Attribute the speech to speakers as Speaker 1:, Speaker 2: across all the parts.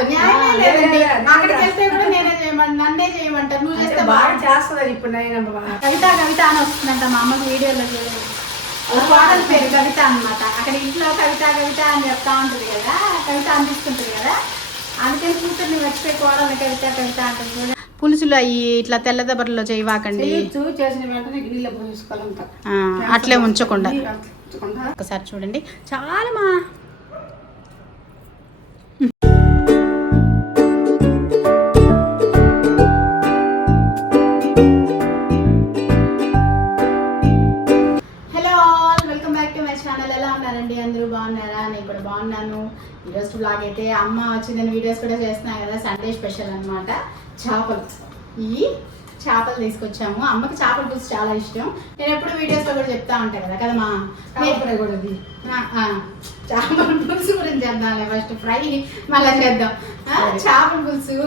Speaker 1: అక్కడికి
Speaker 2: లేదు.
Speaker 1: వెళ్తే కూడా నేనే చేయమంట నన్నే చేయమంటారు. నువ్వు చేస్తే
Speaker 2: బాగా చేస్తుంది ఇప్పుడు నేను
Speaker 1: కవిత కవిత అని వస్తుందంట మా అమ్మకి వీడియోలో కోడల పేరు కవిత అన్నమాట. అక్కడ ఇంట్లో కవిత కవిత అని చెప్తా ఉంటుంది కదా కవిత అందిస్తుంటుంది కదా. అందుకని కూతుర్ని మర్చిపోయి కోడల్ని కవిత కవిత అంటుంది పులుసులు అవి ఇట్లా తెల్ల దెబ్బల్లో చేయవాకండి. అట్లే ఉంచకుండా. ఒకసారి చూడండి. చాలా మా ఈరోజు బ్లాగ్ అయితే అమ్మ వచ్చిందని వీడియోస్ కూడా చేస్తున్నాను కదా సండే స్పెషల్ అన్నమాట. చేపలు. ఈ చేపలు తీసుకొచ్చాము. అమ్మకి చేపల పులుసు చాలా ఇష్టం. నేను ఎప్పుడు వీడియోస్లో కూడా చెప్తా ఉంటాను కదా కదా మా
Speaker 2: కూడా
Speaker 1: చేపల పులుసు గురించి చేద్దాంలే ఫస్ట్ ఫ్రై మళ్ళీ చేద్దాం. చేపల పులుసు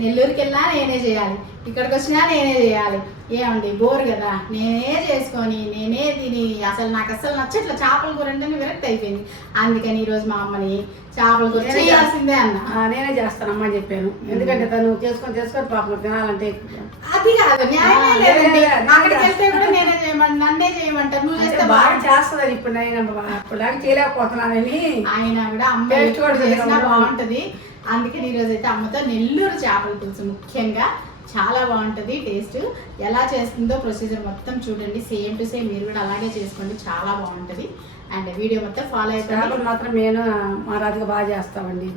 Speaker 1: నెల్లూరుకి వెళ్ళినా నేనే చేయాలి. ఇక్కడికి వచ్చినా నేనే చేయాలి. ఏమండి? బోర్ కదా. నేనే చేసుకొని నేనే తిని అసలు నాకు అసలు నచ్చట్లే. చేపల కూర అంటే విరక్తి అయిపోయింది. అందుకని ఈరోజు మా అమ్మని చేపల కూర చేయాల్సిందే అన్న.
Speaker 2: నేనే చేస్తానమ్మా అని చెప్పాను. ఎందుకంటే తను చేసుకొని చేసుకొని పాపం తినాలంటే
Speaker 1: అది కాదు. లేదండి. అక్కడికి వెళ్తే కూడా నేనే చేయమంట నన్నే చేయమంటారు. నువ్వు చేస్తే
Speaker 2: బాగా చేస్తుంది ఇప్పుడు నేను చేయలేకపోతున్నానని
Speaker 1: ఆయన కూడా అమ్మ
Speaker 2: Taste
Speaker 1: ఎప్పుడు
Speaker 2: కూడా
Speaker 1: చేసినా
Speaker 2: బాగుంటుంది.
Speaker 1: అందుకని ఈ రోజు అయితే అమ్మతో నెల్లూరు చేపల పులుసు ముఖ్యంగా చాలా బాగుంటది టేస్ట్. ఎలా చేస్తుందో ప్రొసీజర్ మొత్తం చూడండి. సేమ్ టు సేమ్ మీరు కూడా అలాగే చేసుకోండి. చాలా బాగుంటది. అండ్ వీడియో మొత్తం ఫాలో
Speaker 2: చేపలు మాత్రం నేను మా రాజుగా బాగా చేస్తామండి.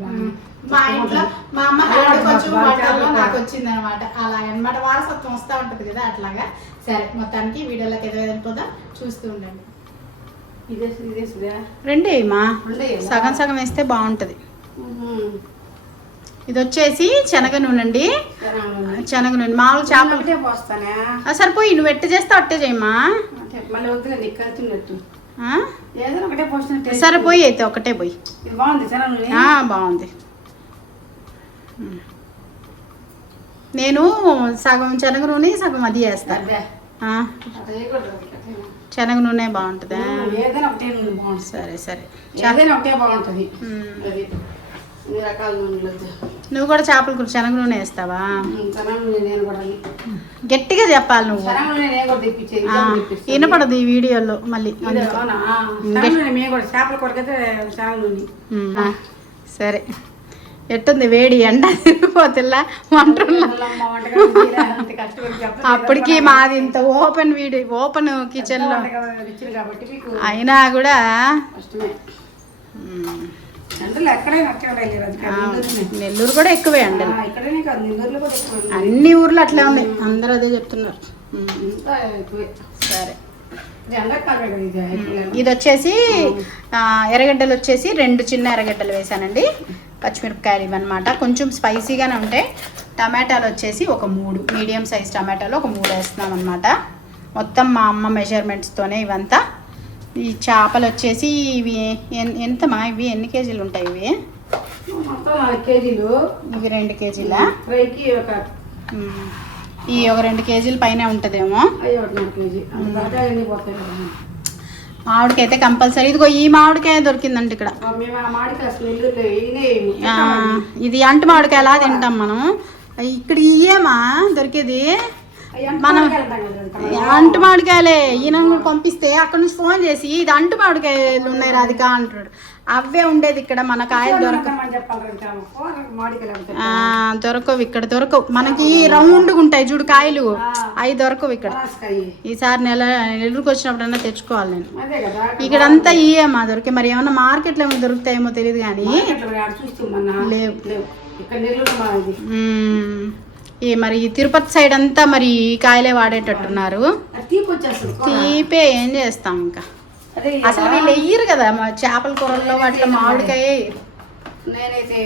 Speaker 1: మా ఇంట్లో మా అమ్మ కొంచెం వంటల్లో నాకు వచ్చింది అనమాట అలా అన్నమాట. వారసత్వం వస్తూ ఉంటది కదా అట్లాగా. సరే మొత్తానికి వీడియోలోకి ఎదురు వెళ్ళిపోదాం చూస్తూ ఉండండి.
Speaker 2: ఇదే ఇదే సుధా.
Speaker 1: రెండే మా? సగం సగం వేస్తే బాగుంటది. ఇది వచ్చేసి శనగ నూనె అండి. శనగ నూనె. మామూలు చేపలు. సరిపోయి నువ్వు ఎట్ట చేస్తే అట్టే చేయమ్మా. సరిపోయి అయితే ఒకటే పోయి.
Speaker 2: బాగుంది నూనె.
Speaker 1: సగం శనగ నూనె సగం అది వేస్తా
Speaker 2: అదే.
Speaker 1: ఆ,
Speaker 2: అట్లా చేయకూడదు, అట్లా.
Speaker 1: శనగ నూనె బాగుంటుందా? సరే సరే.
Speaker 2: ఒకటే బాగుంటుంది. రకాల నూనెలు.
Speaker 1: నువ్వు కూడా చేపల కూర శనగ నూనె వేస్తావా? గట్టిగా చెప్పాలి నువ్వు. వినపడదు ఈ వీడియోలో మళ్ళీ
Speaker 2: సరే.
Speaker 1: ఎట్టుంది వేడి ఎండ? తిరిగిపోతుల్లా వంట. అప్పటికి మాది ఇంత ఓపెన్ వీడి ఓపెన్ కిచెన్లో
Speaker 2: వంటకాలు ఇచ్చారు కాబట్టి మీకు
Speaker 1: అయినా కూడా నెల్లూరు కూడా ఎక్కువే అండి.
Speaker 2: ఉంది.
Speaker 1: అన్ని ఊర్లు అట్లే ఉన్నాయి అందరూ అదే చెప్తున్నారు. సరే.
Speaker 2: ఇది
Speaker 1: వచ్చేసి ఎర్రగడ్డలు వచ్చేసి రెండు చిన్న ఎర్రగడ్డలు వేసానండి పచ్చిమిరపకాయలు ఇవన్నమాట. కొంచెం స్పైసీగానే ఉంటాయి టమాటాలు వచ్చేసి ఒక మూడు మీడియం సైజ్ టమాటాలు ఒక మూడు వేస్తున్నాం అనమాట మొత్తం మా అమ్మ మెజర్మెంట్స్తోనే ఇవంతా ఈ చేపలు వచ్చేసి ఇవి ఎంతమా ఇవి ఎన్ని కేజీలు ఉంటాయి ఇవి?
Speaker 2: కేజీలు.
Speaker 1: ఇవి రెండు కేజీల?
Speaker 2: ఫ్రైకి ఒక
Speaker 1: ఈ ఒక రెండు కేజీల పైన ఉంటుందేమో? అయితే కంపల్సరీ. ఇదిగో ఈ మామిడికాయ దొరికిందండి ఇక్కడ. ఇది అంటు మామిడికాయ ఎలా తింటాం మనం ఇక్కడ ఇయ్యేమా? దొరికేది? మనం-
Speaker 2: అంటాం
Speaker 1: మామిడికాయలే ఈయన పంపిస్తే అక్కడ నుంచి ఫోన్ చేసి ఇది అంటు మామిడికాయలు ఉన్నాయి రాధిక అంటాడు అవే ఉండేది ఇక్కడ మన కాయలు దొరక దొరకవు. ఇక్కడ దొరకవు. మనకి రౌండ్గా ఉంటాయి చూడు కాయలు. అవి దొరకవు ఇక్కడ. ఈసారి నెల నెల్లూరుకి వచ్చినప్పుడన్నా తెచ్చుకోవాలి నేను.
Speaker 2: కదా
Speaker 1: ఇక్కడంతా ఇయే మా దొరికే. మరి ఏమన్నా మార్కెట్లో ఏమైనా దొరుకుతాయేమో తెలియదు కానీ లేవు. ఈ మరి తిరుపతి సైడ్ అంతా మరి ఈ కాయలే వాడేటట్టున్నారు.
Speaker 2: తీపి
Speaker 1: ఏం చేస్తాం ఇంకా? అసలు వీళ్ళు వెయ్యరు కదా మా చేపల కూరల్లో వాటిలో మామిడికాయ.
Speaker 2: నేనైతే.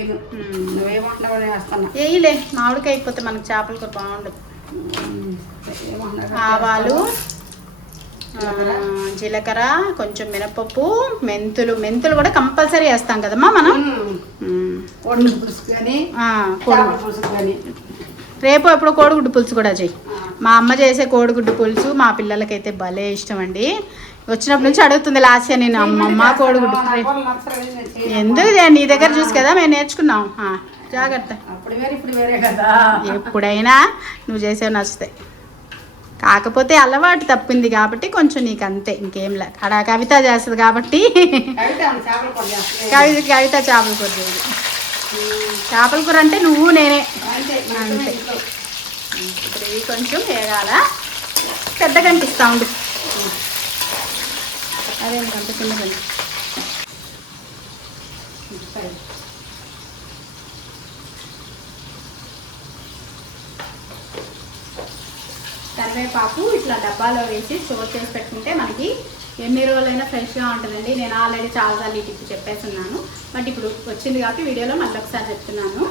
Speaker 2: నువ్వేమంటున్నావు వేస్తాను.
Speaker 1: వేయలే మామిడికాయ అయిపోతే మనకు చేపల కూర బాగుండదు. ఆవాలు జీలకర్ర? కొంచెం మినపప్పు మెంతులు మెంతులు కూడా కంపల్సరీ వేస్తాం కదమ్మా మనం? మ్మ్.
Speaker 2: కోడి పులుసు కానీ.
Speaker 1: రేపు ఎప్పుడు కోడిగుడ్డు పులుసు కూడా చెయ్యి. మా అమ్మ చేసే కోడిగుడ్డు పులుసు మా పిల్లలకైతే భలే ఇష్టం అండి వచ్చినప్పటి నుంచి అడుగుతుంది లాస్య నేను అమ్మమ్మ కోడిగుడ్డు. ఎందుకు? నీ దగ్గర చూసి కదా మేము నేర్చుకున్నాం. జాగ్రత్త. ఎప్పుడైనా నువ్వు చేసేవి నచ్చుతాయి. కాకపోతే అలవాటు తప్పింది కాబట్టి కొంచెం నీకు అంతే ఇంకేం లే. అక్కడ కవిత చేస్తుంది కాబట్టి
Speaker 2: కవిత.
Speaker 1: కవిత చేపల చేయదు చేపల కూర అంటే నువ్వు నేనే.
Speaker 2: అంతే
Speaker 1: కొంచెం వేగాల? పెద్ద ఇస్తా ఉండు. అదే అంత చిన్న.
Speaker 2: సరే.
Speaker 1: కరివేపాకు ఇట్లా డబ్బాలో వేసి స్టోర్ చేసి పెట్టుకుంటే మనకి ఎన్ని రోజులైనా ఫ్రెష్గా ఉంటుందండి. నేను ఆల్రెడీ చాలాసార్లు ఈ టిప్ చెప్పేసి ఉన్నాను బట్ ఇప్పుడు వచ్చింది కాబట్టి వీడియోలో మళ్ళీ ఒకసారి చెప్తున్నాను.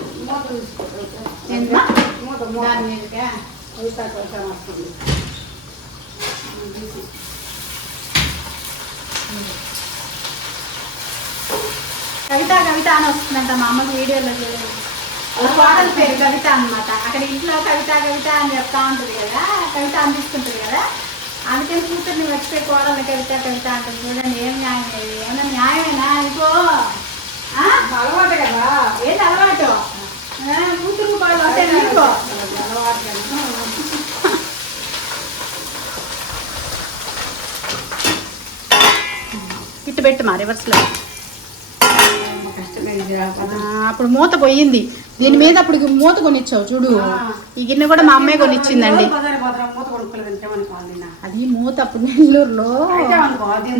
Speaker 2: కవిత
Speaker 1: కవిత అని వస్తుందంట మా అమ్మకి వీడియోలో చూడండి. కోడల పేరు కవిత అన్నమాట. అక్కడ ఇంట్లో కవిత కవిత అని చెప్తా ఉంటుంది కదా. కవిత అనిపిస్తుంటుంది కదా. అందుకని కూతుర్ని మర్చిపోయి కోడల్ని కవిత కవిత అంటుంది చూడండి ఏం న్యాయం లేదు. ఏమన్నా న్యాయమేనా? ఆ?
Speaker 2: అలవాటు కదా.
Speaker 1: ఏంటి అలవాటు? కూతురు కోడలు అంటే నీకో.
Speaker 2: అలవాటు కదా
Speaker 1: ఇటు పెట్టు మా రివర్స్లో. అప్పుడు మూత పోయింది. దీని మీద అప్పుడు మూత కొనిచ్చావు చూడు. ఈ గిన్నె కూడా మా అమ్మే కొనిచ్చిందండి
Speaker 2: బజారు పోతారా, మూత కొనుక్కోలేదంటే అనుకోవాలి నిన్న.
Speaker 1: అది మూత అప్పుడు నెల్లూరులో.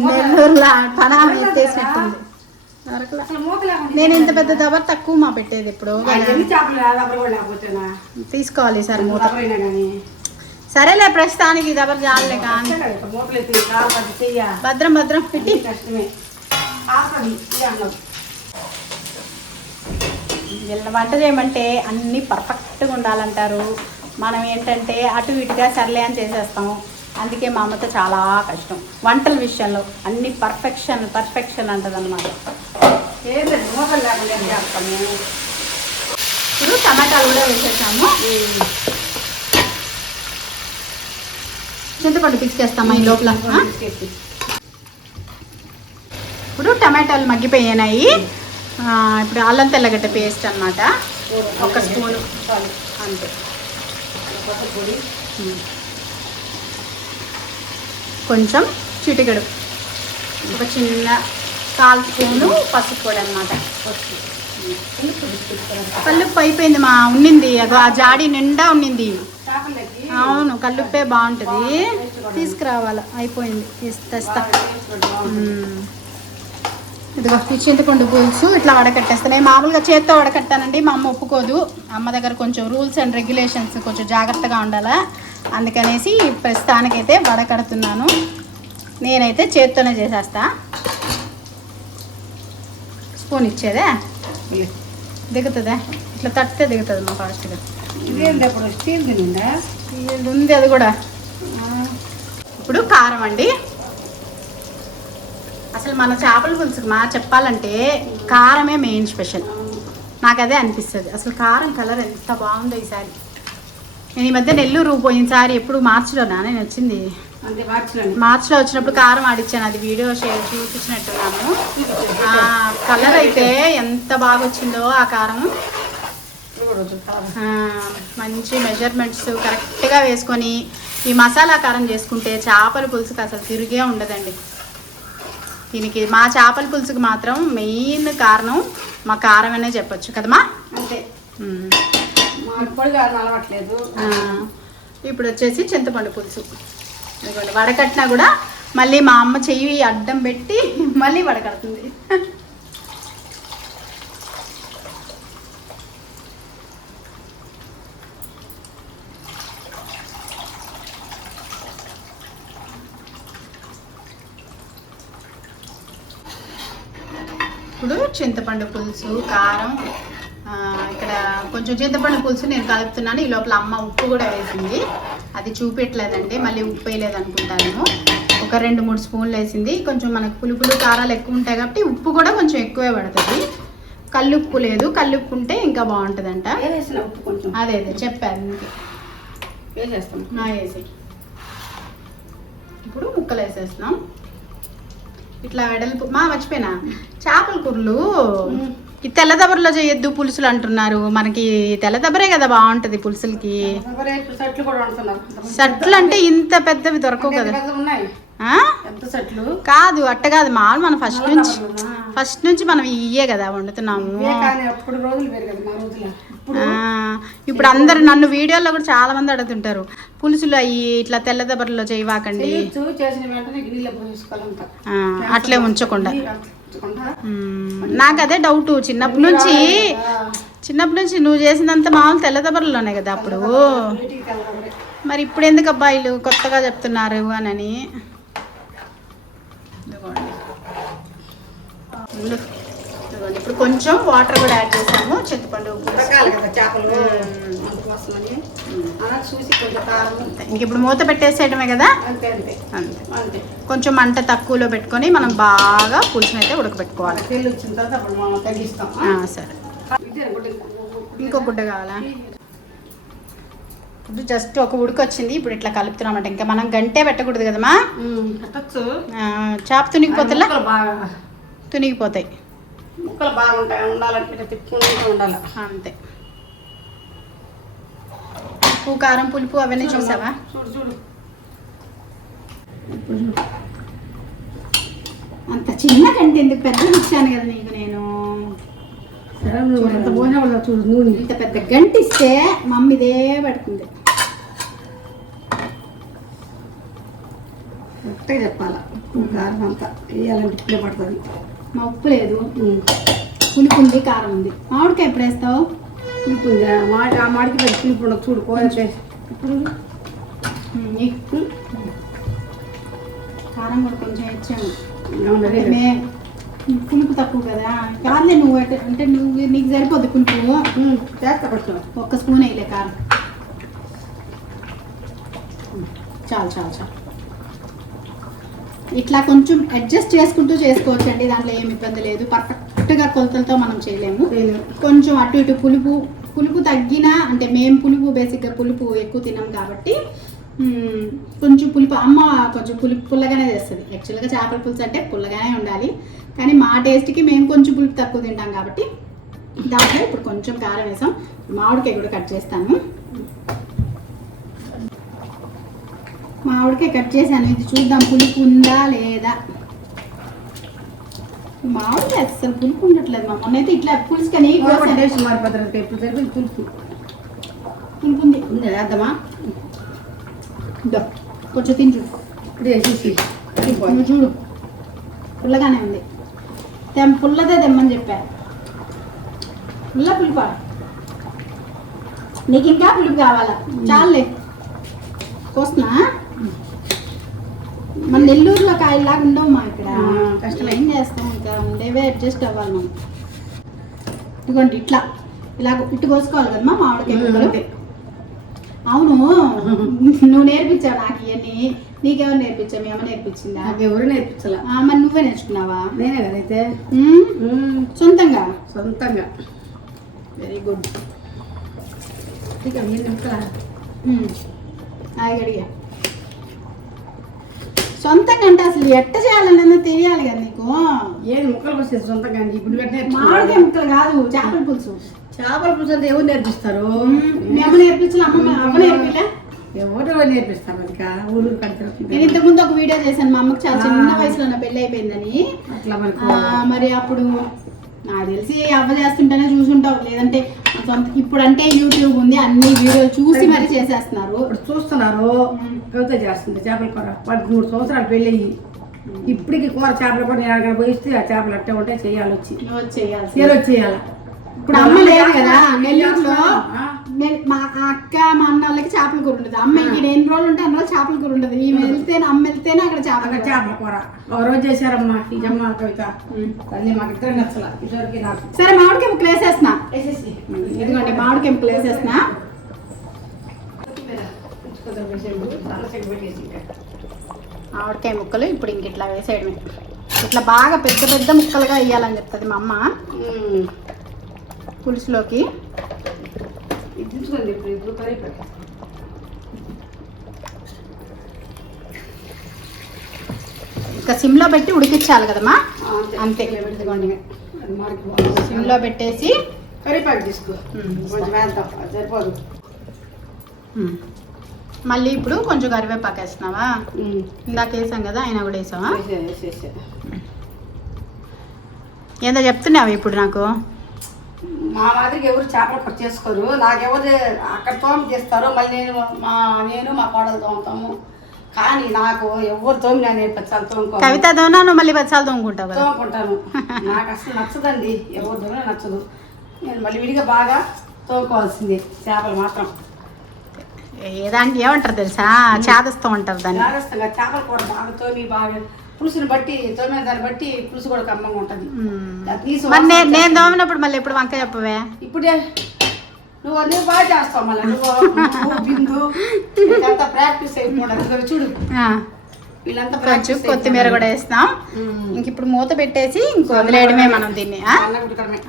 Speaker 1: నెల్లూరులో పనామ ఎత్తేసినట్టుంది నేను ఇంత పెద్ద దబర్ తక్కువ మా పెట్టేది ఇప్పుడు తీసుకోవాలి సార్ మూత. సరేలే ప్రస్తుతానికి దబర్ జాలే కానీ. భద్రం భద్రం. పెట్టి వీళ్ళ వంట చేయమంటే అన్నీ పర్ఫెక్ట్గా ఉండాలంటారు. మనం ఏంటంటే అటు ఇటుగా సర్లే అని చేసేస్తాం. అందుకే మా అమ్మతో చాలా కష్టం. వంటల విషయంలో అన్ని పర్ఫెక్షన్ పర్ఫెక్షన్ అంటది అనమాట
Speaker 2: ఏంటంటే మూతలు లేకుండా ఏం చేస్తాం మేము?
Speaker 1: ఇప్పుడు టమాటాలు కూడా వేసేసాము. చింతపండు పిసికేస్తామా ఈ లోపల. ఇప్పుడు టమాటాలు మగ్గిపోయినాయి. ఇప్పుడు అల్లం తెల్లగడ్డ పేస్ట్ అన్నమాట. ఒక స్పూను. అంతే. కొంచెం చిటికెడు. ఒక చిన్న కాల్ స్పూను పసుపు పొడి అనమాట కల్లుప్పు అయిపోయింది మా ఉన్నింది. అదో ఆ జాడి నిండా ఉన్నింది. అవును కల్లుప్పే బాగుంటుంది. తీసుకురావాలి అయిపోయింది. తెస్తా ఇదిగో ఈ చింతపండు పులుసు ఇట్లా వడకట్టేస్తాను నేను మామూలుగా చేత్తో వడకట్టానండి మా అమ్మ ఒప్పుకోదు. అమ్మ దగ్గర కొంచెం రూల్స్ అండ్ రెగ్యులేషన్స్ కొంచెం జాగ్రత్తగా ఉండాలా. అందుకనేసి ప్రస్తుతానికైతే వడకడుతున్నాను నేనైతే చేత్తోనే చేసేస్తా. స్పూన్ ఇచ్చేదే. దిగుతుందా? ఇట్లా తట్టితే దిగుతుంది మా ఫాస్ట్గా ఇది ఉంది అది కూడా. ఇప్పుడు కారం అండి. అసలు మన చేపల పులుసుకు మా చెప్పాలంటే కారమే మెయిన్ స్పెషల్. నాకు అదే అనిపిస్తుంది. అసలు కారం కలర్ ఎంత బాగుందో ఈసారి. నేను ఈ మధ్య నెల్లూరు పోయినసారి ఎప్పుడు మార్చిలోనా నేను వచ్చింది. మార్చిలో వచ్చినప్పుడు కారం ఆడిచ్చాను అది వీడియో షేర్ చూపించినట్టున్నాను. ఆ కలర్ అయితే ఎంత బాగా వచ్చిందో ఆ కారం. మంచి మెజర్మెంట్స్ కరెక్ట్గా వేసుకొని ఈ మసాలా కారం చేసుకుంటే చేపల పులుసుకి అసలు తిరిగే ఉండదండి. దీనికి మా చేపల పులుసుకి మాత్రం మెయిన్ కారణం మా కారమనే చెప్పొచ్చు కదమ్మా?
Speaker 2: అంతే. అలవాట్లేదు
Speaker 1: ఆ, ఇప్పుడు వచ్చేసి చింతపండు పులుసు. ఇదిగోండి వడకట్టినా కూడా మళ్ళీ మా అమ్మ చెయ్యి అడ్డం పెట్టి మళ్ళీ వడకడుతుంది ఇప్పుడు చింతపండు పులుసు కారం ఇక్కడ కొంచెం చింతపండు పులుసు నేను కలుపుతున్నాను. ఈ లోపల అమ్మ ఉప్పు కూడా వేసింది. అది చూపించలేదండి మళ్ళీ ఉప్పు వేయలేదు అనుకుంటాను ఒక రెండు మూడు స్పూన్లు వేసింది. కొంచెం మనకు పులుపులు కారాలు ఎక్కువ ఉంటాయి కాబట్టి ఉప్పు కూడా కొంచెం ఎక్కువే పడుతుంది. కల్లుప్పు లేదు. కల్లుప్పు ఉంటే ఇంకా బాగుంటుందంట. అదే అదే. చెప్పాను వేసి. ఇప్పుడు ముక్కలు వేసేస్తున్నాం. ఇట్లా వెడల్పు మా మర్చిపోయినా. చేపల కూరలు ఈ తెల్లదబరలో చేయొద్దు పులుసులు అంటున్నారు. మనకి తెల్లదబరే కదా బాగుంటది పులుసులకి.
Speaker 2: సెట్లు
Speaker 1: అంటే ఇంత పెద్దవి దొరకవు కదా. కాదు అట్ట కాదు. మామూలు మనం ఫస్ట్ నుంచి ఫస్ట్ నుంచి మనం ఇయ్యే కదా వండుతున్నాము.
Speaker 2: ఇప్పుడు
Speaker 1: అందరు నన్ను వీడియోలో కూడా చాలా మంది అడుగుతుంటారు. పులుసులు అయ్యి ఇట్లా తెల్లదబరలో చేయవాకండి. అట్లే ఉంచకుండా. నాకు అదే డౌట్. చిన్నప్పటి నుంచి చిన్నప్పటి నుంచి నువ్వు చేసినంత మామూలు తెల్లదబరలోనే కదా అప్పుడు. మరి ఇప్పుడు ఎందుకు అబ్బాయిలు కొత్తగా చెప్తున్నారు అని. ఇప్పుడు కొంచెం వాటర్ కూడా యాడ్ చేసాము. చింతపండు
Speaker 2: చేపలు. అందుకోసమని అలా చూసి కొంచెం కారం
Speaker 1: ఇంక ఇప్పుడు మూత పెట్టేసేయడమే కదా?
Speaker 2: అంతే అంతే.
Speaker 1: అంతే.
Speaker 2: అంతే.
Speaker 1: కొంచెం మంట తక్కువలో పెట్టుకొని మనం బాగా పులుసుని అయితే ఉడకబెట్టుకోవాలి.
Speaker 2: తెల్లి వచ్చిన తర్వాత అప్పుడు మనం తగ్గిస్తాం.
Speaker 1: సరే. ఇంకో గుడ్డ కావాలా? ఇప్పుడు జస్ట్ ఒక ఉడికి వచ్చింది ఇప్పుడు ఇట్లా కలుపుతున్నామంట ఇంకా మనం గంటే పెట్టకూడదు కదమ్మా?
Speaker 2: పెట్టచ్చు.
Speaker 1: చేప
Speaker 2: ముక్కలు బాగా
Speaker 1: తునిగిపోతాయి.
Speaker 2: ముక్కలు ఉండాలంటే తిప్పుకుంటూ ఉండాలి.
Speaker 1: అంతే. ఉప్పు కారం పులుపు అవన్నీ చూసావా?
Speaker 2: చూడు చూడు.
Speaker 1: అంత చిన్న కంటే ఎందుకు పెద్ద ఇచ్చాను కదా నీకు నేను?
Speaker 2: చూడు నూనె
Speaker 1: ఇంత పెద్ద గంట ఇస్తే మమ్మీ ఇదే పెడుతుంది.
Speaker 2: కరెక్ట్గా చెప్పాలా? ఉప్పు కారం అంతా వేయాలంటే ఇప్పుడే పడుతుంది.
Speaker 1: మా ఉప్పు లేదు. పులుపు ఉంది కారం ఉంది. మామిడికాయ ఎప్పుడు వేస్తావు?
Speaker 2: పులుపు ఉంది ఆ మాడి ఆ మాడికి పెద్ద పులుపు ఉండదు. చూడు కూర ఇప్పుడు
Speaker 1: కారం కూడా కొంచెం ఇచ్చాము పులుపు తక్కువ కదా. కాదులే నువ్వు అంటే- అంటే నువ్వు నీకు సరిపోద్ది పులుపు.
Speaker 2: చేస్తా కొంచెం
Speaker 1: ఒక్క స్పూన్ వేయలే కారం. చాలు చాలు చాలు. ఇట్లా కొంచెం అడ్జస్ట్ చేసుకుంటూ చేసుకోవచ్చండి. దాంట్లో ఏమి ఇబ్బంది లేదు. పర్ఫెక్ట్గా కొలతలతో మనం చేయలేము. కొంచెం అటు ఇటు పులుపు పులుపు తగ్గినా అంటే మేము పులుపు బేసిక్గా పులుపు ఎక్కువ తినాం కాబట్టి కొంచెం పులుపు అమ్మ కొంచెం పులుపు పుల్లగానే చేస్తుంది. యాక్చువల్గా చేపల పులుసు అంటే పుల్లగానే ఉండాలి. కానీ మా టేస్ట్కి మేము కొంచెం పులుపు తక్కువ తింటాం కాబట్టి దాంట్లో ఇప్పుడు కొంచెం కారం వేసాం. మామిడికాయ కూడా కట్ చేస్తాను. మామిడికాయ కట్ చేశాను. ఇది చూద్దాం పులుపు ఉందా లేదా? మామిడికాయ అసలు పులుపు ఉండట్లేదు మా మొన్న అయితే ఇట్లా పులుసు కానీ కోసాను.
Speaker 2: టేస్ట్ మారిపోతుంది ఇప్పుడు సరిపోయింది పులుపు
Speaker 1: పులుపు ఉంది.
Speaker 2: ఉంది
Speaker 1: ఇదో, కొంచెం తిని చూడు. పుల్లగానే ఉంది. తెం పుల్లదే తెమ్మని చెప్పా. పుల్ల పులుపా? నీకు ఇంకా పులుపు కావాలా? చాలులే. కోస్తున్నా? నెల్లూరులో కాయలాగా ఉండవు మా ఇక్కడ?
Speaker 2: ఆ, కష్టమే.
Speaker 1: ఏం చేస్తాం ఇంకా ఉండేవే అడ్జస్ట్ అవ్వాలి మనం. ఇదిగోండి ఇట్లా. ఇలా ఇటు కోసుకోవాలి కదమ్మా మామిడికాయ. అవును. నువ్వు నేర్పించావు నాకు ఇవన్నీ నీకెవరు నేర్పించావు మీ అమ్మ నేర్పించిందా?
Speaker 2: ఎవరు నేర్పించాల.
Speaker 1: మరి నువ్వే నేర్చుకున్నావా?
Speaker 2: నేనే కదా అయితే.
Speaker 1: సొంతంగా?
Speaker 2: సొంతంగా.
Speaker 1: వెరీ గుడ్
Speaker 2: ఇక మీరు
Speaker 1: అడిగా సొంతంగా అంటే అసలు ఎట్ట చేయాలన్నా తెలియాలి కదా నీకు?
Speaker 2: ఏది ముక్కలు పోసేది సొంతంగా ఇప్పుడు
Speaker 1: మామిడికాయ ముక్కలు కాదు చేపల పులుసు.
Speaker 2: చేపల పులుసు అంటే ఎవరు నేర్పిస్తారు?
Speaker 1: మీ అమ్మ నేర్పించాలి అమ్మ అమ్మ నేర్పిలే.
Speaker 2: ఎవరు నేర్పిస్తారు అది ఊరు
Speaker 1: నేను
Speaker 2: కడతారు
Speaker 1: ఇంతకు ముందు ఒక వీడియో చేశాను మా అమ్మకి చాలా చిన్న వయసులో నా పెళ్ళి అయిపోయిందని.
Speaker 2: అట్లా
Speaker 1: మరి అప్పుడు నాకు తెలిసి అవ్వ చేస్తుంటేనే చూసుంటావు లేదంటే సొంత ఇప్పుడు అంటే యూట్యూబ్ ఉంది అన్ని వీడియోలు చూసి మరి చేసేస్తున్నారు.
Speaker 2: ఇప్పుడు చూస్తున్నారు కవిత చేస్తుంది చేపల కూర. పదమూడు సంవత్సరాలు పెళ్ళయ్యి. ఇప్పటికి కూర చేపల కూర నేను అక్కడ పోయిస్తే ఆ చేపలు అట్టే ఉంటే చేయాలి వచ్చి. వచ్చి చేయాలి.
Speaker 1: ఇప్పుడు అమ్మ లేదు కదా నెల్లూరులో మా అక్క మా అన్న వాళ్ళకి చేపల కూర ఉండదు. అమ్మ ఇక్కడ ఎన్ని రోజులు ఉంటే అన్ని రోజులు చేపల కూర ఉండదు. ఈమె వెళ్తేనే అమ్మ వెళ్తేనే అక్కడ చేపల.
Speaker 2: చేపల కూర. ఒక రోజు చేశారమ్మా ఈ జమ్మ కవిత. తల్లి మాకు ఇద్దరు నచ్చల ఇద్దరికి నాకు.
Speaker 1: సరే మామిడికాయ ముక్కలు వేసేస్తున్నా
Speaker 2: వేసేసి
Speaker 1: ఇదిగోండి మామిడికాయ ముక్కలు వేసేస్తున్నా. మామిడికాయ ముక్కలు ఇప్పుడు ఇంక ఇట్లా వేసేయడమే. ఇట్లా బాగా పెద్ద పెద్ద ముక్కలుగా వేయాలని చెప్తుంది మా అమ్మ.
Speaker 2: మ్మ్.
Speaker 1: పులుసులోకి.
Speaker 2: ఇది దించుకోండి ఇప్పుడు ఇప్పుడు కర్రీ.
Speaker 1: ఇంకా సిమ్లో పెట్టి ఉడికించాలి కదమ్మా? అంతే. ఇదిగోండి. సిమ్లో పెట్టేసి
Speaker 2: కరివేపాకు తీసుకో. సరిపోదు.
Speaker 1: మళ్ళీ ఇప్పుడు కొంచెం కరివేపాకు వేస్తున్నావా. ఇందాక వేసాం కదా అయినా కూడా వేసావా. ఏందో చెప్తున్నావు ఇప్పుడు నాకు?
Speaker 2: మా మాదిరికి ఎవరు చేపలు కూర చేసుకోరు. నాకెవరు అక్కడ తోమ తీస్తారు మళ్ళీ నేను మా నేను మా కోడలు తోముతాము. కానీ నాకు ఎవరు తోమి నేను పచ్చాలు తోముకో
Speaker 1: కవిత దోనా నువ్వు మళ్ళీ పదిసార్లు తోముకుంటావు కదా?
Speaker 2: తోముకుంటాను. నాకు అసలు నచ్చదండి. ఎవరు తోమినా నచ్చదు. నేను మళ్ళీ విడిగా బాగా తోముకోవాల్సిందే చేపలు మాత్రం.
Speaker 1: ఏదాంటి ఏమంటారు తెలుసా? చేదస్తూ ఉంటారు దాన్ని.
Speaker 2: జాగ్రత్తగా చేపల కూర బాగా తోమి బాగా పులుసుని బట్టి తోమిన దాన్ని బట్టి పులుసు కూడా కమ్మంగా ఉంటుంది.
Speaker 1: మరి నేను దోమినప్పుడు మళ్ళీ ఎప్పుడు వంకాయ చెప్పవే?
Speaker 2: ఇప్పుడే నువ్వు నువ్వు బాగా చేస్తావు మళ్ళీ. నువ్వు బిందు ప్రాక్టీస్ అయిపోవడం ఇదిగో చూడు.
Speaker 1: కొంచెం కొత్తిమీర కూడా వేస్తాం. ఇంక ఇప్పుడు మూత పెట్టేసి ఇంక వదిలేయడమే మనం దీన్ని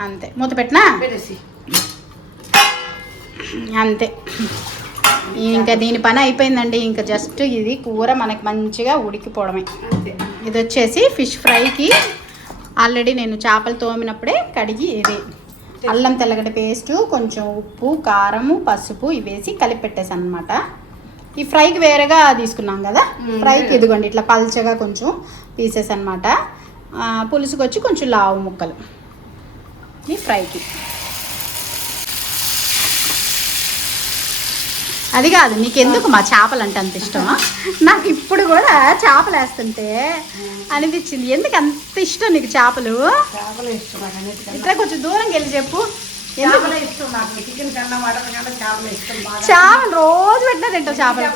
Speaker 1: అంతే. మూత పెట్టినా? అంతే. ఇంకా దీని పని అయిపోయిందండి. ఇంకా జస్ట్ ఇది కూర మనకి మంచిగా ఉడికిపోవడమే.
Speaker 2: అంతే.
Speaker 1: ఇది వచ్చేసి ఫిష్ ఫ్రైకి ఆల్రెడీ నేను చేపలు తోమినప్పుడే కడిగి ఇది అల్లం తెల్లగడ్డ పేస్టు కొంచెం ఉప్పు కారము పసుపు ఇవి వేసి కలిపి పెట్టేసాను అనమాట ఈ ఫ్రైకి వేరేగా తీసుకున్నాం కదా. ఫ్రైకి ఇదిగోండి ఇట్లా పల్చగా కొంచెం పీసెస్ అనమాట పులుసుకి వచ్చి కొంచెం లావు ముక్కలు. ఈ ఫ్రైకి. అది కాదు నీకెందుకు మా చేపలు అంటే అంత ఇష్టమా? నాకు ఇప్పుడు కూడా చేపలు వేస్తుంటే అనిపించింది. ఎందుకు అంత ఇష్టం నీకు చేపలు?
Speaker 2: నాకు
Speaker 1: ఇట్లా కొంచెం దూరం వెళ్ళి చెప్పు. ఎందుకు?
Speaker 2: చేపలే నాకు.
Speaker 1: రోజు పెట్టినా తింటావు చేపలు.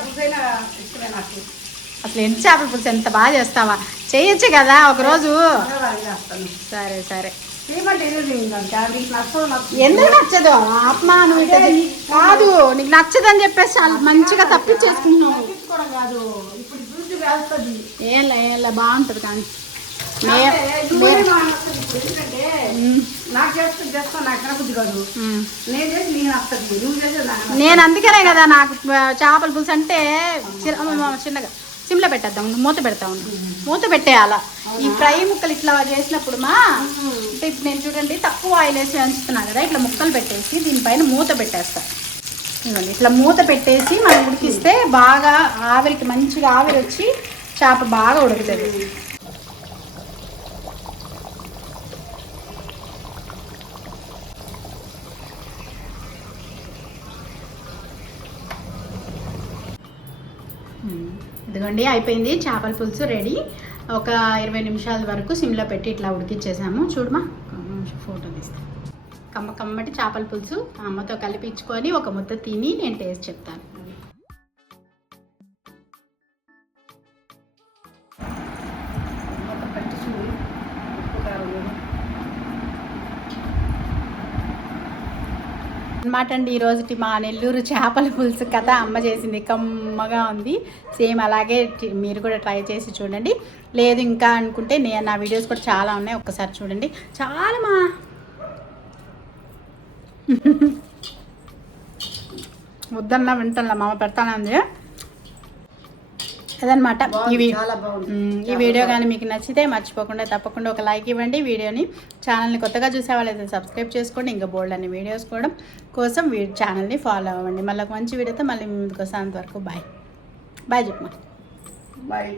Speaker 2: నాకు.
Speaker 1: అసలు ఎన్ని చేపల పులుసు ఎంత బాగా చేస్తావా? చేయొచ్చు కదా ఒకరోజు. సరే సరే.
Speaker 2: నచ్చదు
Speaker 1: ఎందుకు నచ్చదు? ఆత్మా నువ్వు కాదు నీకు నచ్చదని చెప్పేసి చాలా మంచిగా
Speaker 2: వేస్తుంది
Speaker 1: ఏంలే ఏంలే బాగుంటుంది కానీ.
Speaker 2: నచ్చదు. నేను నచ్చదు. నచ్చదు.
Speaker 1: అందుకనే కదా నాకు చేపల పులుసు అంటే చిన్నగా. సిమ్లో పెట్టేద్దాం మూత పెడతా ఉండు. మూత పెట్టేయాల? ఈ ఫ్రై ముక్కలు ఇట్లా చేసినప్పుడు మా అంటే ఇప్పుడు నేను చూడండి తక్కువ ఆయిల్ వేసి వేస్తున్నా కదా ఇట్లా ముక్కలు పెట్టేసి దీనిపైన మూత పెట్టేస్తా. ఇవ్వండి ఇట్లా మూత పెట్టేసి మనం ఉడికిస్తే బాగా ఆవిరికి మంచిగా ఆవిరి వచ్చి చేప బాగా ఉడుకుతుంది. ఇదిగోండి అయిపోయింది. చేపల పులుసు రెడీ. ఒక ఇరవై నిమిషాల వరకు సిమ్లో పెట్టి ఇట్లా ఉడికిచ్చేసాము. చూడమా ఫోటో తీస్తాను కమ్మ కమ్మటి చేపల పులుసు అమ్మతో కలిపించుకొని ఒక ముద్ద తిని నేను టేస్ట్ చెప్తాను. అనమాట అండి ఈరోజుటి మా నెల్లూరు చేపల పులుసు కథ అమ్మ చేసింది. కమ్మగా ఉంది. సేమ్ అలాగే మీరు కూడా ట్రై చేసి చూడండి. లేదు ఇంకా అనుకుంటే నేను నా వీడియోస్ కూడా చాలా ఉన్నాయి. ఒక్కసారి చూడండి. చాలా మా వద్దన్నా వింటన్నా మామ పెడతానే అదనమాట ఈ వీడియో కానీ మీకు నచ్చితే మర్చిపోకుండా తప్పకుండా ఒక లైక్ ఇవ్వండి. వీడియోని ఛానల్ని కొత్తగా చూసే వాళ్ళైతే సబ్స్క్రైబ్ చేసుకోండి. ఇంకా బోల్డ్ అన్ని వీడియోస్ కూడా కోసం వీ ఛానల్ని ఫాలో అవ్వండి. మళ్ళీ ఒక మంచి వీడియోతో మళ్ళీ మీ ముందుకు వస్తాను. అంతవరకు బాయ్. Bye చెప్పమా
Speaker 2: bye.